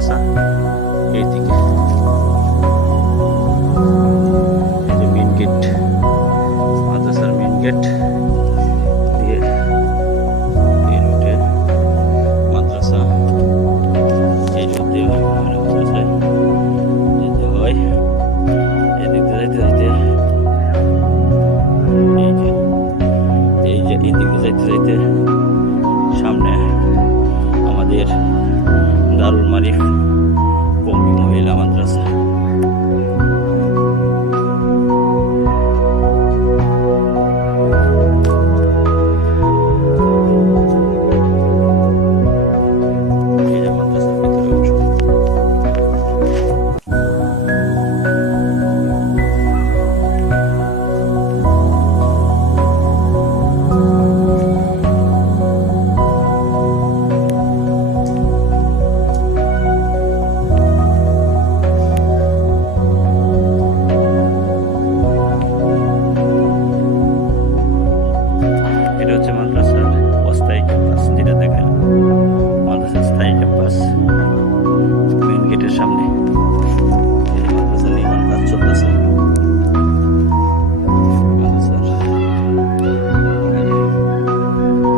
মাদ্রাসা এইদিকে, এই যে মেন গেট, মাদ্রাসার মেন গেট দিয়ে এই রুটে মাদ্রাসা, এই রুট দিয়ে মাদ্রাসায় যেতে হয়। এদিক দিয়ে যাইতে যাইতে এই যে এদিকে যাইতে যাইতে সামনে আমাদের দারুল মারিফ কওমি মহিলা মাদ্রাসা। এই যে মাদ্রাসার ভিতরে অংশ। এটা হচ্ছে মাদ্রাসার অস্থায়ী ক্যাম্পাস, যেটা দেখালাম মাদ্রাসার স্থায়ী ক্যাম্পাস মেন গেটের সামনে। এই যে মাদ্রাসার নির্মাণ কাজ চলতেছে। মাদ্রাসার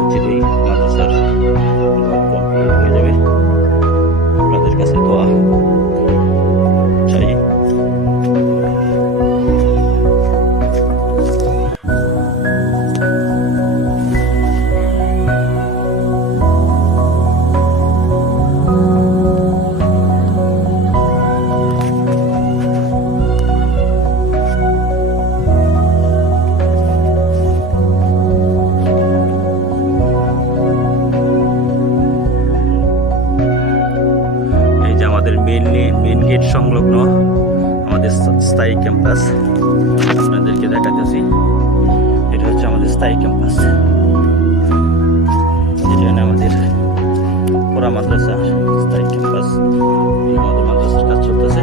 অচিরেই মাদ্রাসার ঘর কমপ্লিট হয়ে যাবে। আপনাদের কাছে দোয়া চাই। আমাদের মেন গেট সংলগ্ন আমাদের স্থায়ী ক্যাম্পাস, আপনাদেরকে দেখাতেছি। এটা হচ্ছে আমাদের স্থায়ী ক্যাম্পাস, যেখানে আমাদের পুরা মাদ্রাসা স্থায়ী ক্যাম্পাস, আমাদের মাদ্রাসার কাজ চলতেছে।